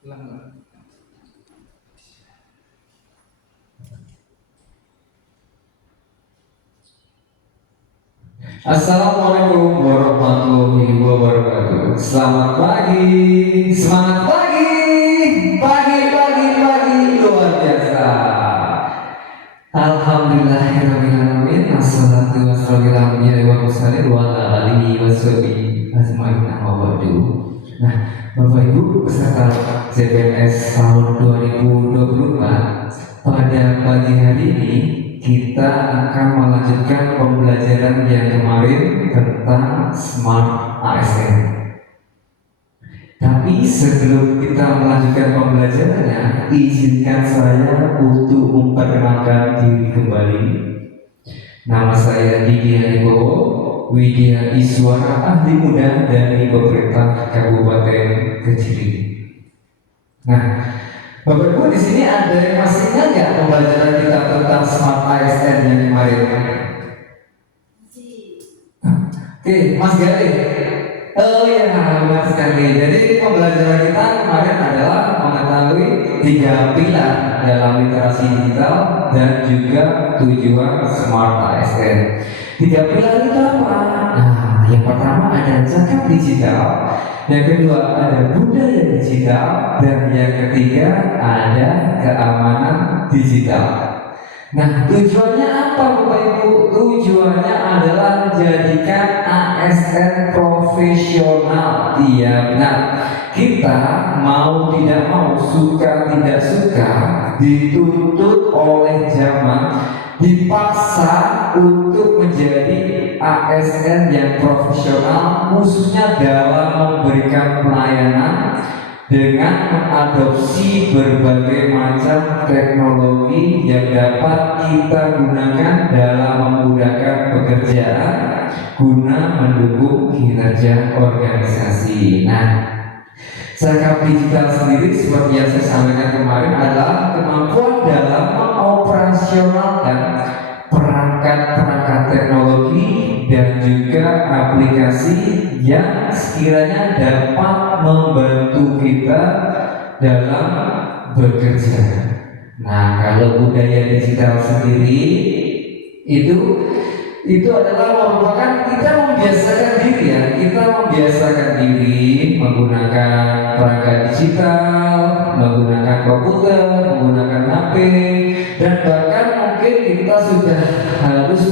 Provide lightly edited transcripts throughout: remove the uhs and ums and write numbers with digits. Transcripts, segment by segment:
Assalamualaikum warahmatullahi wabarakatuh. Selamat pagi, semangat pagi, pagi luar biasa. Alhamdulillahirobbilalamin. Assalatu wassalamu ala wa ala alihi washabihi ajmain. Nah, Bapak Ibu peserta CPNS tahun 2024, pada pagi hari ini kita akan melanjutkan pembelajaran yang kemarin tentang Smart ASN. Tapi sebelum kita melanjutkan pembelajarannya, izinkan saya untuk memperkenalkan diri kembali. Nama saya Didi Haribowo, Widya Iswara, ahli muda dari pemerintah Kabupaten Kediri. Nah, Bapak Ibu, di sini ada yang masih ingat nggak pembelajaran kita tentang Smart ASN yang kemarin? Oke, Mas Gari. Oh iya, benar sekali. Jadi pembelajaran kita kemarin adalah mengetahui 3 pilar dalam literasi digital dan juga tujuan Smart ASN. 3 pilar itu apa? Nah, yang pertama ada cakap digital, yang kedua ada budaya digital, dan yang ketiga ada keamanan digital. Nah, tujuannya apa Bapak Ibu? Tujuannya adalah menjadikan ASN profesional. Iya benar. Kita mau tidak mau, suka tidak suka, dituntut oleh zaman, dipaksa untuk menjadi ASN yang profesional, khususnya dalam memberikan pelayanan dengan mengadopsi berbagai macam teknologi yang dapat kita gunakan dalam memudahkan pekerjaan guna mendukung kinerja organisasi. Nah, cakap digital sendiri seperti yang saya sampaikan kemarin adalah kemampuan dalam mengoperasionalkan perangkat-perangkat teknologi dan juga aplikasi yang sekiranya dapat membantu kita dalam bekerja. Nah, kalau budaya digital sendiri itu adalah merupakan kita membiasakan diri ya, kita membiasakan diri menggunakan perangkat digital, menggunakan komputer, menggunakan HP, dan bahkan mungkin kita sudah harus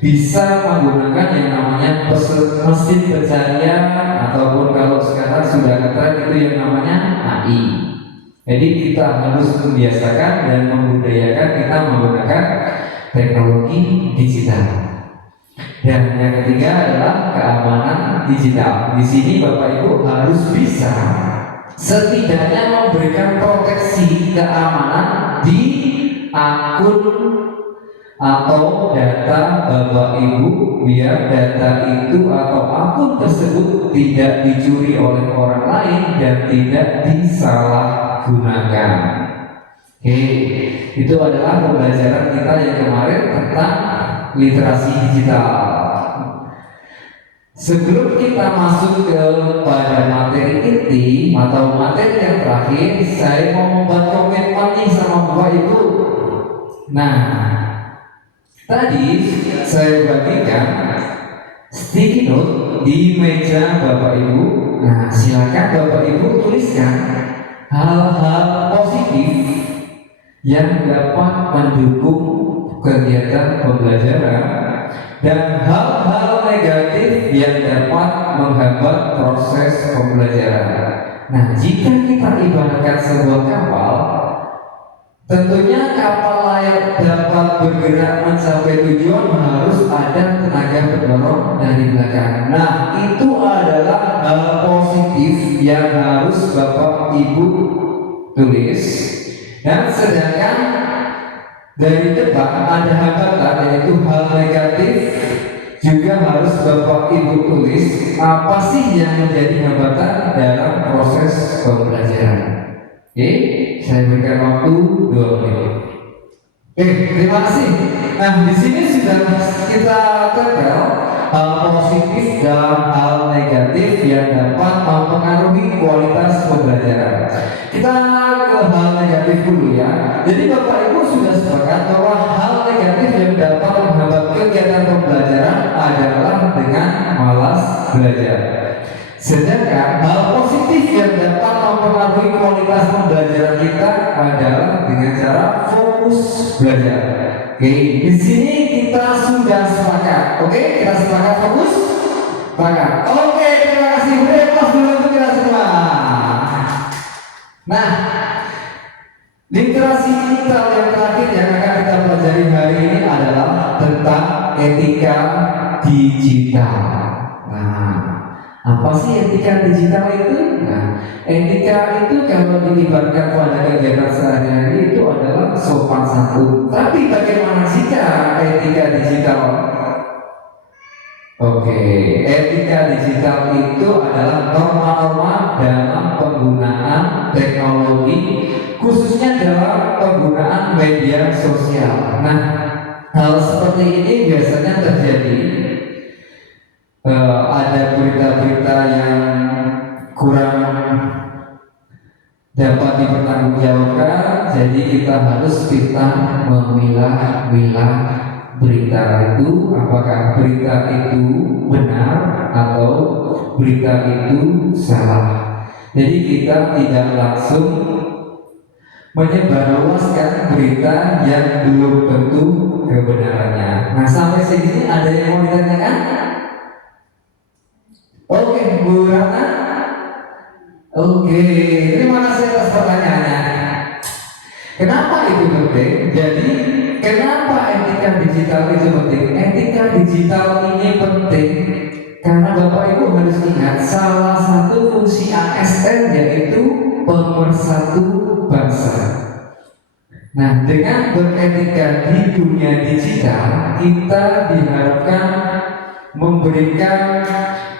bisa menggunakan yang namanya mesin pencarian, ataupun kalau sekarang sudah keren itu yang namanya AI. Jadi kita harus membiasakan dan membudayakan kita menggunakan teknologi digital. Dan yang ketiga adalah keamanan digital. Di sini Bapak Ibu harus bisa setidaknya memberikan proteksi keamanan di akun atau data Bapak Ibu, biar data itu atau akun tersebut tidak dicuri oleh orang lain dan tidak disalahgunakan. Oke, itu adalah pembelajaran kita yang kemarin tentang literasi digital. Sebelum kita masuk pada materi inti atau materi yang terakhir, saya mau membuat komitmen nih sama Bapak Ibu. Nah, tadi saya bagikan sticky note di meja Bapak Ibu. Nah, silakan Bapak Ibu tuliskan hal-hal positif yang dapat mendukung kegiatan pembelajaran dan hal-hal negatif yang dapat menghambat proses pembelajaran. Nah, jika kita ibaratkan sebuah kapal, tentunya kapal layak dapat bergerak mencapai tujuan harus ada tenaga pendorong dari belakang. Nah, itu adalah hal positif yang harus Bapak Ibu tulis. Dan sedangkan dari depan ada hambatan, yaitu hal negatif, juga harus Bapak Ibu tulis apa sih yang menjadi hambatan dalam proses pembelajaran. Oke, saya berikan waktu 2 menit. Terima kasih. Nah, di sini sudah kita tempel hal positif dan hal negatif yang dapat mempengaruhi kualitas pembelajaran. dulu ya. Jadi Bapak Ibu sudah sepakat bahwa hal negatif yang dapat menghambat kegiatan pembelajaran adalah dengan malas belajar. Sedangkan hal positif yang dapat mempengaruhi kualitas pembelajaran kita adalah dengan cara fokus belajar. Oke, di sini kita sudah sepakat. Oke, kita sepakat fokus. Sepakat. Oke, terima kasih. Beri aplaus dulu untuk kita semua. Nah, literasi digital yang terakhir yang akan kita pelajari hari ini adalah tentang etika digital. Nah, apa sih etika digital itu? Nah, etika itu kalau dilibatkan pada kegiatan sehari-hari itu adalah sopan santun. Tapi bagaimana jika etika digital? Oke, etika digital itu adalah norma-norma dalam penggunaan teknologi, khususnya dalam penggunaan media sosial. Nah, hal seperti ini biasanya terjadi. Ada berita-berita yang kurang dapat dipertanggungjawabkan, jadi kita harus memilah-milah berita itu, apakah berita itu benar atau berita itu salah. Jadi kita tidak langsung menyebarluaskan berita yang belum tentu kebenarannya. Nah, sampai sini ada yang mau ditanyakan? Oke, Bu Ratna. Oke, terima kasih atas pertanyaannya. Kenapa itu penting? Jadi, kenapa etika digital itu penting? Etika digital ini penting karena Bapak Ibu harus ingat salah satu fungsi ASN yaitu pemersatu bangsa. Nah, dengan beretika di dunia digital, kita diharapkan memberikan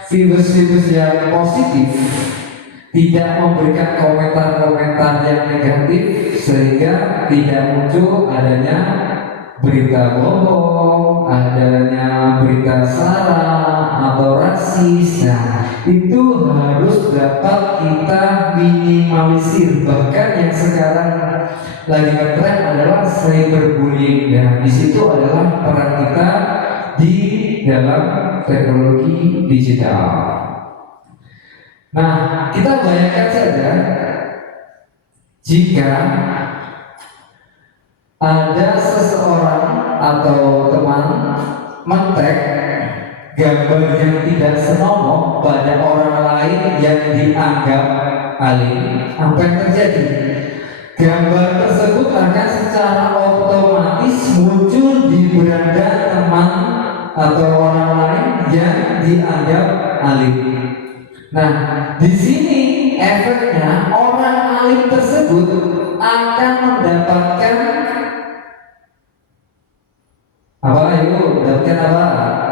virus-virus yang positif, tidak memberikan komentar-komentar yang negatif, sehingga tidak muncul adanya berita bohong, adanya berita sara atau rasis. Nah, itu harus dapat kita minimalisir. Bahkan yang sekarang lagi ngetren adalah cyberbullying. Nah, di situ adalah peran kita di dalam teknologi digital. Nah, kita bayangkan saja jika ada seseorang atau teman men-tag gambar yang tidak senonoh pada orang lain yang dianggap alim, apa yang terjadi? Gambar tersebut akan secara otomatis muncul di beranda teman atau orang lain yang dianggap alim. Nah, di sini efeknya orang alim tersebut akan mendapatkan apa?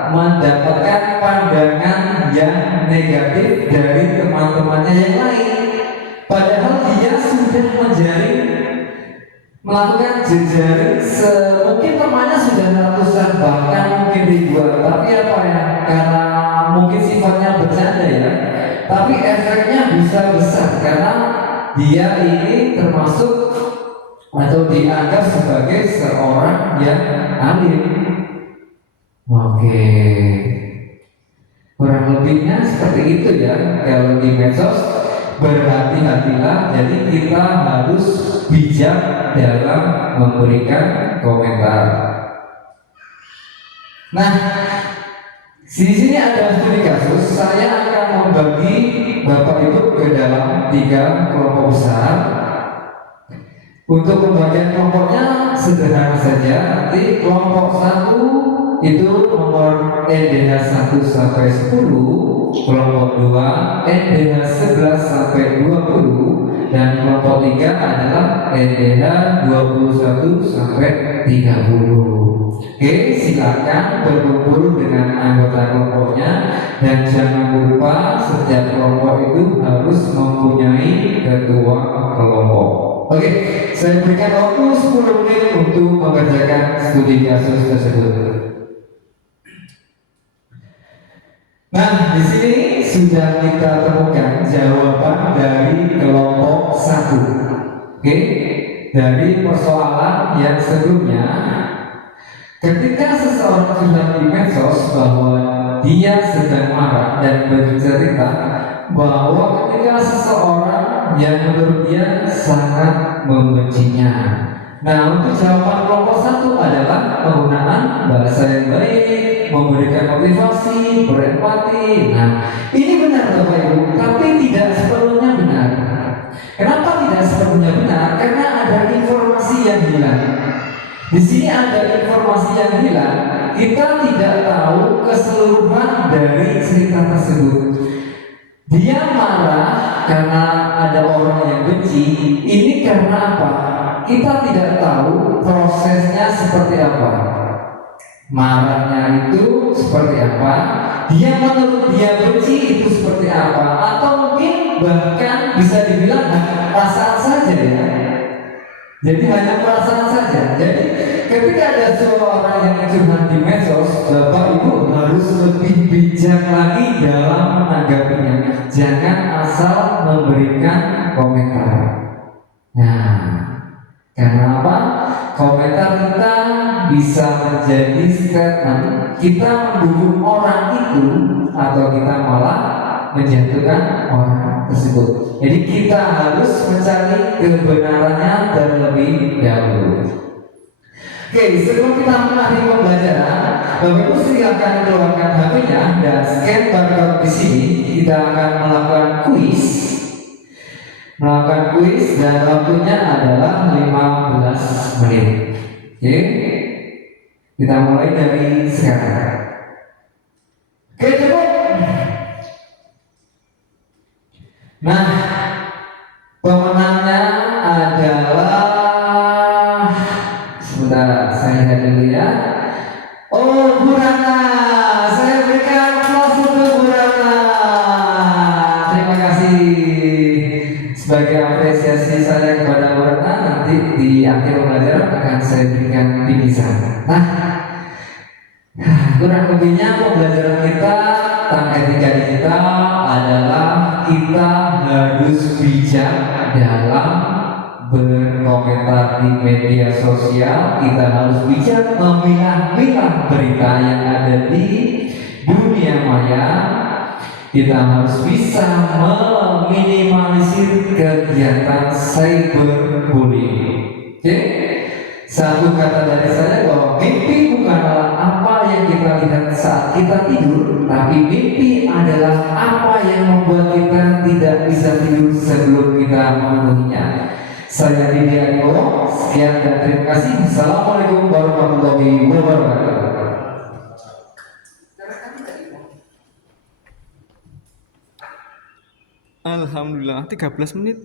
Mendapatkan pandangan yang negatif dari teman-temannya yang lain. Padahal dia sudah melakukan jejaring, mungkin temannya sudah ratusan bahkan mungkin ribuan. Tapi apa ya? Karena mungkin sifatnya bercanda ya. Tapi efeknya bisa besar karena dia ini termasuk atau dianggap sebagai seorang yang alim. Oke, kurang lebihnya seperti itu ya. Kalau di medsos berhati-hatilah. Jadi kita harus bijak dalam memberikan komentar. Nah, di sini ada studi kasus. Saya akan membagi Bapak Ibu ke dalam 3 kelompok besar. Untuk pembagian kelompoknya sederhana saja. Nanti kelompok 1 itu nomor NDH 1 sampai 10, kelompok 2 NDH 11 sampai 20, dan kelompok 3 adalah NDH 21 sampai 30. Oke, silakan berkumpul dengan anggota kelompoknya dan jangan lupa setiap kelompok itu harus mempunyai ketua kelompok. Oke, saya berikan waktu 10 menit untuk mengerjakan studi kasus tersebut. Nah, di sini sudah kita temukan jawaban dari kelompok 1. Oke, dari persoalan yang sebelumnya. Ketika seseorang sudah di medsos bahwa dia sedang marah dan bercerita bahwa ketika seseorang yang menurut dia sangat membencinya. Nah, untuk jawaban kelompok satu adalah penggunaan bahasa yang baik, memberikan motivasi, berempati. Nah, ini benar Bapak Ibu, tapi tidak sepenuhnya benar. Kenapa tidak sepenuhnya benar? Karena ada informasi yang hilang. Di sini ada informasi yang hilang. Kita tidak tahu keseluruhan dari cerita tersebut. Dia marah karena ada orang yang benci. Ini karena apa? Kita tidak tahu prosesnya seperti apa. Marahnya itu seperti apa? Dia menurut dia benci itu seperti apa? Atau mungkin bahkan bisa dibilang perasaan saja ya. Jadi hanya perasaan saja. Jadi ketika ada seorang yang curhat di medsos, Bapak Ibu harus lebih bijak lagi dalam menanggapinya. Jangan asal memberikan komentar. Nah, karena apa? Komentar kita bisa menjadi statement kita mendukung orang itu atau kita malah menjatuhkan orang tersebut. Jadi kita harus mencari kebenarannya terlebih dahulu. Oke, sebelum kita mengakhiri pembelajaran, Bapak Ibu silakan keluarkan HP-nya dan scan barcode di sini. Kita akan melakukan kuis. Dan waktunya adalah 15 menit. Oke, kita mulai dari sekarang. Oke, cukup. Nah, pemenangnya adalah, sebentar saya lihat dulu ya. Oh, Bu Rana, saya berikan aplaus untuk Bu Rana. Terima kasih sebagai apresiasi saya kepada Bu Rana. Nanti di akhir pembelajaran akan saya berikan bingkisan. Nah, kurang lebihnya pembelajaran kita tentang etika digital adalah kita harus bijak dalam berkomentar di media sosial. Kita harus bijak memilah-milah berita yang ada di dunia maya. Kita harus bisa meminimalisir kegiatan cyberbullying. Oke? Satu kata dari saya bahwa mimpi bukanlah apa yang kita lihat saat kita tidur, tapi mimpi adalah apa yang membuat kita tidak bisa tidur sebelum kita memenuhinya. Saya Didi Ariko, sekian dan terima kasih. Assalamualaikum warahmatullahi wabarakatuh. Alhamdulillah 13 menit.